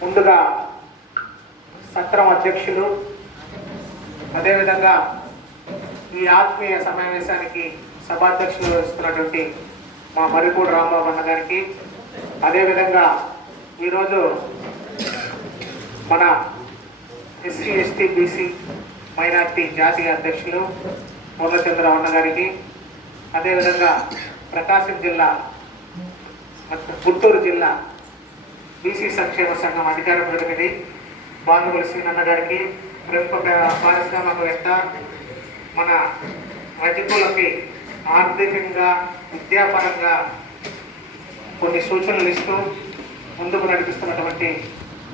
ముందుగా సత్రం అధ్యక్షులు అదేవిధంగా ఈ ఆత్మీయ సమావేశానికి సభాధ్యక్షులు వహిస్తున్నటువంటి మా మరిపూడి రాంబాబు అన్న గారికి అదేవిధంగా ఈరోజు మన ఎస్సీ ఎస్టీ బీసీ మైనార్టీ జాతీయ అధ్యక్షులు మురళచంద్ర అన్న గారికి అదేవిధంగా ప్రకాశం జిల్లా గుంటూరు జిల్లా బీసీ సంక్షేమ సంఘం అధికార ప్రతినిధి బానుగుల సీనన్న గారికి ప్రముఖ పారిశ్రామికవేత్త మన రజకులకి ఆర్థికంగా విద్యాపరంగా కొన్ని సూచనలు ఇస్తూ ముందుకు నడిపిస్తున్నటువంటి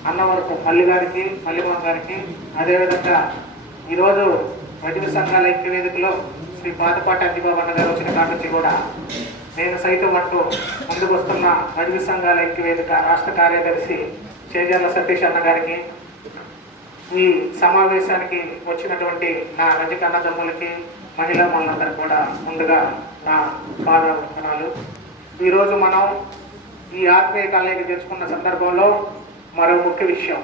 అన్నవరపు మల్లి గారికి మల్లిమోహన్ గారికి అదేవిధంగా ఈరోజు రజక సంఘాల ఐక్య వేదికలో శ్రీ పాతపాటి అందిబాబు అన్న గారు వచ్చిన కారణం కూడా నేను సైతం అంటూ ముందుకు వస్తున్న సంఘాల ఐక్య వేదిక రాష్ట్ర కార్యదర్శి చేజర్ల సతీష్ అన్న గారికి ఈ సమావేశానికి వచ్చినటువంటి నా రజక అన్నదమ్ములకి మహిళా మనందరూ కూడా ముందుగా నా పాదాలు ఈరోజు మనం ఈ ఆత్మీయ కాలేజీ తెచ్చుకున్న సందర్భంలో మరో ముఖ్య విషయం.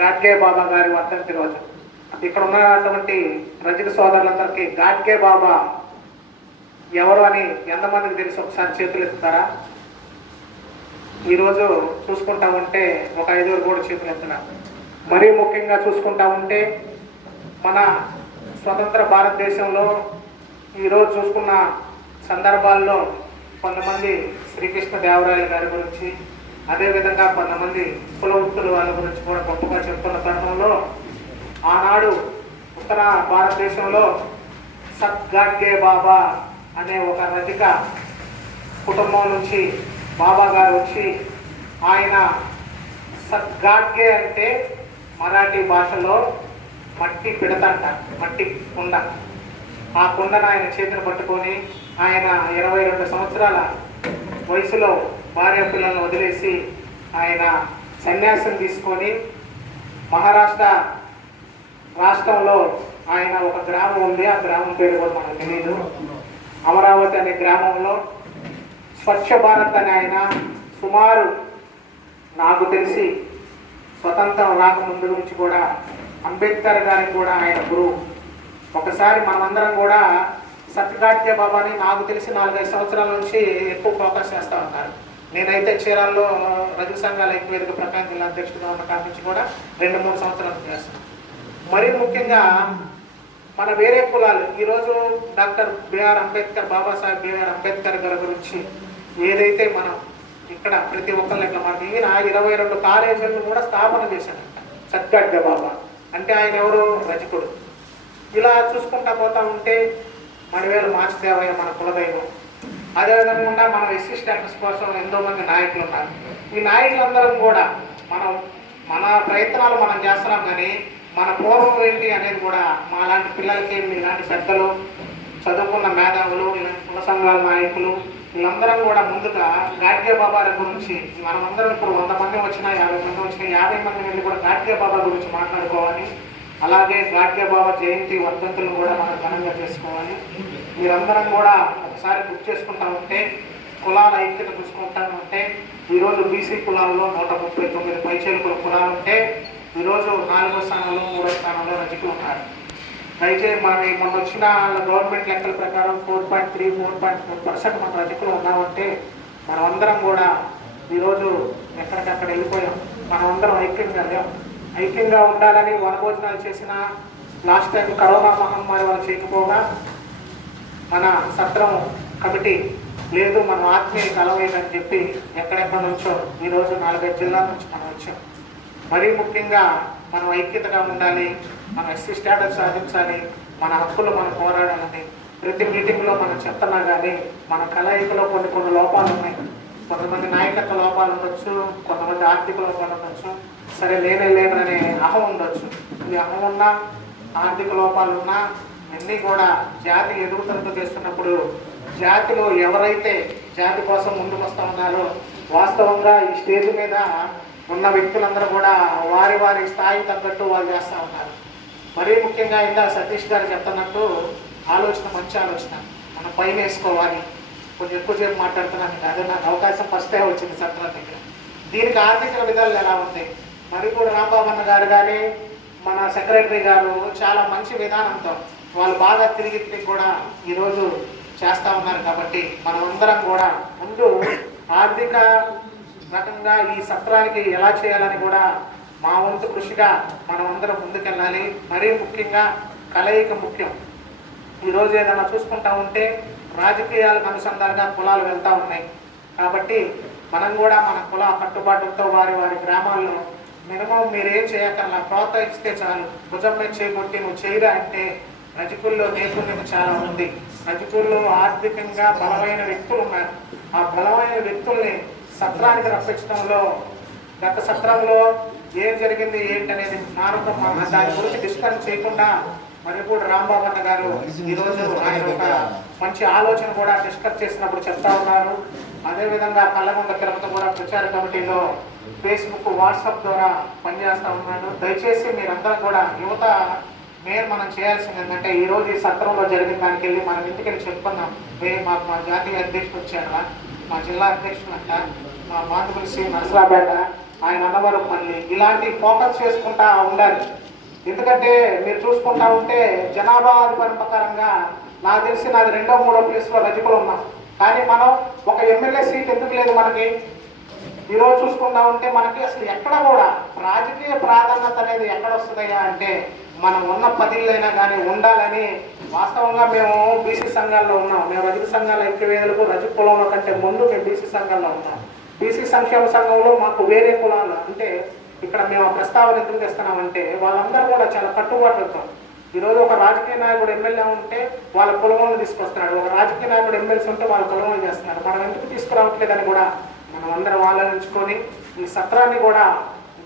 గాడ్గే బాబా గారి వర్ధంతి రోజు. ఇక్కడ ఉన్నటువంటి రజక సోదరులందరికీ గాడ్గే బాబా ఎవరు అని ఎంతమందికి తెలుసు? ఒకసారి చేతులు ఎత్తుతారా? ఈరోజు చూసుకుంటా ఉంటే ఒక ఐదుగురు కూడా చేతులు ఎత్తున్నారు. మరీ ముఖ్యంగా చూసుకుంటా ఉంటే మన స్వతంత్ర భారతదేశంలో ఈరోజు చూసుకున్న సందర్భాల్లో కొంతమంది శ్రీకృష్ణ దేవరాయల గారి గురించి అదేవిధంగా కొంతమంది కులవృత్తుల వాళ్ళ గురించి కూడా గొప్పగా చెప్తున్న తరుణంలో ఆనాడు ఉత్తర భారతదేశంలో సద్గాడ్గే బాబా అనే ఒక రతిక కుటుంబం నుంచి బాబా గారు వచ్చి ఆయన సద్గాడ్గే అంటే మరాఠీ భాషలో మట్టి పిడతంట మట్టి కుండ. ఆ కుండను ఆయన చేతిని పట్టుకొని ఆయన ఇరవై రెండు సంవత్సరాల వయసులో భార్య పిల్లలను వదిలేసి ఆయన సన్యాసం తీసుకొని మహారాష్ట్ర రాష్ట్రంలో ఆయన ఒక గ్రామం ఉంది. ఆ గ్రామం పేరు కూడా మనకు తెలియదు అమరావతి అనే గ్రామంలో స్వచ్ఛ భారత్ అని ఆయన సుమారు నాకు తెలిసి స్వతంత్రం రాకముందు నుంచి కూడా అంబేద్కర్ గారికి కూడా ఆయన గురువు. ఒకసారి మనమందరం కూడా సత్యగాడ్య బాబాని నాకు తెలిసి నాలుగైదు సంవత్సరాల నుంచి ఎక్కువ ఫోకస్ చేస్తూ ఉన్నారు. నేనైతే చీరాల్లో రజు సంఘాల ఐక్య ప్రకాశం జిల్లా అధ్యక్షుడిగా ఉన్న కాడి నుంచి కూడా రెండు మూడు సంవత్సరాలు చేస్తున్నాను మరీ ముఖ్యంగా మన వేరే కులాలు ఈరోజు doctor B R Ambedkar Babasaheb B R Ambedkar garu గురించి ఏదైతే మనం ఇక్కడ ప్రతి ఒక్కరి లెక్క మనకి ఈయన ఇరవై రెండు కాలేజీలను కూడా స్థాపన చేశాడంట సత్గడ్డ బాబా అంటే ఆయన ఎవరు? రజకుడు. ఇలా చూసుకుంటా పోతా ఉంటే మణివేలు మార్చిదేవయ్య మన కులదైవం. అదేవిధంగా మన ఎస్సీ స్టాటస్ కోసం ఎంతో మంది నాయకులు ఉన్నారు. ఈ నాయకులందరం కూడా మనం మన ప్రయత్నాలు మనం చేస్తున్నాం కానీ మన పూర్వం ఏంటి అనేది కూడా మా లాంటి పిల్లలకి ఇలాంటి పెద్దలు చదువుకున్న మేధావులు ఇలాంటి కుల సంఘాల నాయకులు వీళ్ళందరం కూడా ముందుగా గాడ్గే బాబా గురించి మనమందరం ఇప్పుడు వంద మంది వచ్చినా యాభై మంది వచ్చినా యాభై మంది వెళ్ళి కూడా గాడ్గే బాబా గురించి మాట్లాడుకోవాలి. అలాగే గాడ్గే బాబా జయంతి వర్ధంతులు కూడా మనం ఘనంగా చేసుకోవాలి. మీరందరం కూడా ఒకసారి గుర్తు చేసుకుంటా ఉంటే కులాల ఐక్యత చూసుకుంటా ఉంటే ఈరోజు బీసీ కులాల్లో నూట ముప్పై తొమ్మిది పైచేలు కులాలు ఉంటే ఈరోజు నాలుగో స్థానంలో మూడో స్థానంలో రజకులు ఉన్నారు. దయచేసి మనం మొన్న వచ్చిన గవర్నమెంట్ లెక్కల ప్రకారం four point three four point four percent మన రజకులు ఉన్నామంటే మనమందరం కూడా ఈరోజు ఎక్కడికక్కడ వెళ్ళిపోయాం. మనమందరం ఐక్యంగా లేం ఐక్యంగా ఉండాలని వనభోజనాలు చేసిన లాస్ట్ టైం కరోనా మహమ్మారి వాళ్ళు చేయకపోగా మన సత్రం కమిటీ లేదు మనం ఆత్మీయ కలవేదని చెప్పి ఎక్కడెక్కడ నుంచో ఈరోజు నాలుగైదు జిల్లాల నుంచి మనం వచ్చాం. మరీ ముఖ్యంగా మనం ఐక్యతగా ఉండాలి మన ఎస్సీ స్టేటస్ సాధించాలి మన హక్కులు మనం పోరాడాలని ప్రతి మీటింగ్లో మనం చెప్తున్నా కానీ మన కలయికలో కొన్ని కొన్ని లోపాలు ఉన్నాయి. కొంతమంది నాయకత్వ లోపాలు ఉండొచ్చు కొంతమంది ఆర్థిక లోపాలు ఉండొచ్చు సరే లేనే లేననే అహం ఉండొచ్చు. ఈ అహం ఉన్నా ఆర్థిక లోపాలు ఉన్నా అన్నీ కూడా జాతి ఎదుగుదలతో చేస్తున్నప్పుడు జాతిలో ఎవరైతే జాతి కోసం ముందుకు వస్తూ ఉన్నారో వాస్తవంగా ఈ స్టేజ్ మీద ఉన్న వ్యక్తులందరూ కూడా వారి వారి స్థాయి తగ్గట్టు వాళ్ళు చేస్తూ ఉన్నారు. మరీ ముఖ్యంగా ఇందా సతీష్ గారు చెప్తున్నట్టు ఆలోచన మంచి ఆలోచన. మనం పైన వేసుకోవాలి. కొంచెం ఎక్కువసేపు మాట్లాడుతున్నాను అదే నాకు అవకాశం ఫస్ట్ టైం వచ్చింది సెంట్రల్ దగ్గర. దీనికి ఆర్థిక విధాలు ఎలా ఉంది? మరి కూడా రాంబాబు అన్న గారు కానీ మన సెక్రటరీ గారు చాలా మంచి విధానంతో వాళ్ళు బాగా తిరిగి తిరిగి కూడా ఈరోజు చేస్తూ ఉన్నారు కాబట్టి మనమందరం కూడా ముందు ఆర్థిక రకంగా ఈ సత్రానికి ఎలా చేయాలని కూడా మా వంతు కృషిగా మనం అందరం ముందుకెళ్ళాలి. మరీ ముఖ్యంగా కలయిక ముఖ్యం. ఈరోజు ఏదైనా చూసుకుంటా ఉంటే రాజకీయాలకు అనుసంధానంగా కులాలు వెళ్తూ ఉన్నాయి. కాబట్టి మనం కూడా మన కుల కట్టుబాటుతో వారి వారి గ్రామాల్లో మినిమం మీరేం చేయకల్లా ప్రోత్సహిస్తే చాలు. భుజం మీద చేయబట్టి నువ్వు చేయరా అంటే రజకుల్లో నైపుణ్యం చాలా ఉంది. రజకుల్లో ఆర్థికంగా బలమైన వ్యక్తులు ఉన్నారు. ఆ బలమైన వ్యక్తుల్ని సత్రానికి రప్పించడంలో గత సత్రంలో ఏం జరిగింది ఏంటనేది మారకం దాని గురించి డిస్కస్ చేయకుండా మరి ఇప్పుడు రాంబాబు అన్న గారు ఈరోజు ఆయన ఒక మంచి ఆలోచన కూడా డిస్కస్ చేసినప్పుడు చెప్తా ఉన్నారు. అదేవిధంగా కళ్ళగొండ తిరుపతి కూడా ప్రచార కమిటీలో ఫేస్బుక్ వాట్సాప్ ద్వారా పనిచేస్తూ ఉన్నాడు. దయచేసి మీరందరూ కూడా యువత మేలు మనం చేయాల్సింది ఏంటంటే ఈ రోజు ఈ సత్రంలో జరిగిన దానికి వెళ్ళి మనం ఇంటికి వెళ్ళి చెప్పుకుందాం. మేము మాకు మా జాతీయ అధ్యక్షుడు వచ్చారా మా జిల్లా అధ్యక్షుడు అంట మా మాతృ శ్రీ నరసరాపేట ఆయన అన్నవరం మళ్ళీ ఇలాంటి ఫోకస్ చేసుకుంటా ఉండాలి. ఎందుకంటే మీరు చూసుకుంటా ఉంటే జనాభా ఆధిపత్య ప్రకారంగా నాకు తెలిసి నాది రెండో మూడో ప్లేస్లో రజకులు ఉన్నాం. కానీ మనం ఒక ఎమ్మెల్యే సీట్ ఎందుకు లేదు మనకి? ఈరోజు చూసుకుంటా ఉంటే మనకి అసలు ఎక్కడ కూడా రాజకీయ ప్రాధాన్యత అనేది ఎక్కడ వస్తుందయ్యా అంటే మనం ఉన్న పదిళ్ళైనా కానీ ఉండాలని వాస్తవంగా మేము బీసీ సంఘాల్లో ఉన్నాం. మేము రజక సంఘాల ఐక్యవేదులకు రజక కులంలో కంటే ముందు మేము బీసీ సంఘాల్లో ఉన్నాం. బీసీ సంక్షేమ సంఘంలో మాకు వేరే కులాలు అంటే ఇక్కడ మేము ఆ ప్రస్తావన ఎందుకు తెస్తున్నామంటే వాళ్ళందరూ కూడా చాలా కట్టుబాట్లతో ఈరోజు ఒక రాజకీయ నాయకుడు ఎమ్మెల్యే ఉంటే వాళ్ళ కులంలో తీసుకొస్తున్నాడు. ఒక రాజకీయ నాయకుడు ఎమ్మెల్సీ ఉంటే వాళ్ళ కులములు చేస్తున్నాడు. మనం ఎందుకు తీసుకురావట్లేదని కూడా మనం అందరం ఆలోచించుకొని ఈ సత్రాన్ని కూడా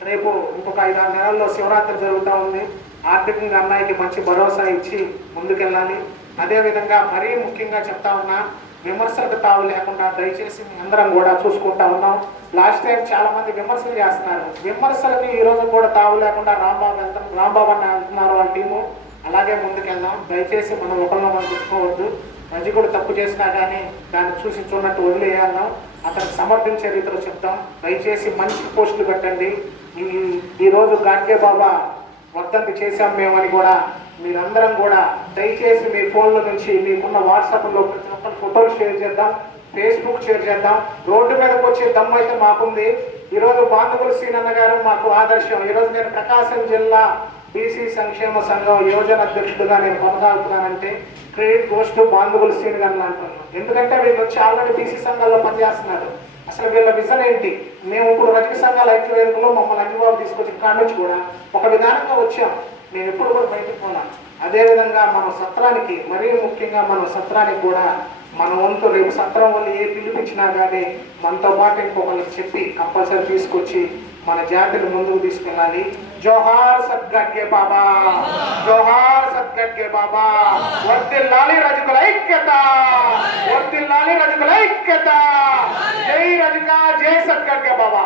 రేపు ఇంకొక ఐదు ఆరు నెలల్లో శివరాత్రి జరుగుతూ ఉంది. ఆర్థికంగా అన్నయ్యకి మంచి భరోసా ఇచ్చి ముందుకెళ్ళాలి. అదేవిధంగా మరీ ముఖ్యంగా చెప్తా ఉన్నా విమర్శలకు తావు లేకుండా దయచేసి మీ అందరం కూడా చూసుకుంటా ఉన్నాం. లాస్ట్ టైం చాలా మంది విమర్శలు చేస్తున్నారు. విమర్శలకి ఈ రోజు కూడా తావు లేకుండా రాంబాబు వెళ్తాం రాంబాబు అని అంటున్నారు వాళ్ళ టీము. అలాగే ముందుకెళ్దాం. దయచేసి మనం ఒకరిని మనం చెప్పుకోవద్దు. రజకుడు తప్పు చేసినా కానీ దాన్ని చూసి చూడనట్టు వదిలేయాలం. అతనికి సమర్థించే రీతిలో చెప్తాం. దయచేసి మంచి పోస్టులు పెట్టండి. ఈ ఈరోజు గాడ్గే బాబా వర్ధంతి చేశాం మేమని కూడా మీరందరం కూడా దయచేసి మీ ఫోన్ల నుంచి మీకున్న వాట్సాప్లో ప్రతి ఒక్కరు ఫోటోలు షేర్ చేద్దాం ఫేస్బుక్ షేర్ చేద్దాం. రోడ్డు మీదకి వచ్చే దమ్ము అయితే మాకుంది. ఈరోజు బాంధవులు సీనన్న గారు మాకు ఆదర్శం. ఈరోజు నేను ప్రకాశం జిల్లా బీసీ సంక్షేమ సంఘం యోజన అధ్యక్షుడుగా నేను కొనసాగుతున్నానంటే క్రెడిట్ గోస్ బాంధవులు సీన్ గారు అంటున్నాను. ఎందుకంటే వీళ్ళు వచ్చి ఆల్రెడీ బీసీ సంఘాల్లో పనిచేస్తున్నారు. అసలు వీళ్ళ విజన్ ఏంటి? మేము ఇప్పుడు రజక సంఘాల ఐక్యవేదికలో మమ్మల్ని వాళ్ళు తీసుకొచ్చిన కాడ నుంచి కూడా ఒక విధానంగా వచ్చాం. మేము ఎప్పుడు కూడా బయటకు పోనాం. అదేవిధంగా మన సత్రానికి మరీ ముఖ్యంగా మన సత్రానికి కూడా మన వంతు రేపు సత్రం వల్ల ఏ పిలిపించినా కానీ మనతో పాటు ఇంకొకరికి చెప్పి కంపల్సరీ తీసుకొచ్చి మన జాతిని ముందుకు తీసుకెళ్ళాలి జోహార్ సద్గడ్గే బాబా. జోహార్ సద్గడ్గే బాబా. వర్దిల్లాలి రజకుల ఐక్యత. వర్దిల్లాలి రజకుల ఐక్యత. జై రజక జై సద్గడ్గే బాబా.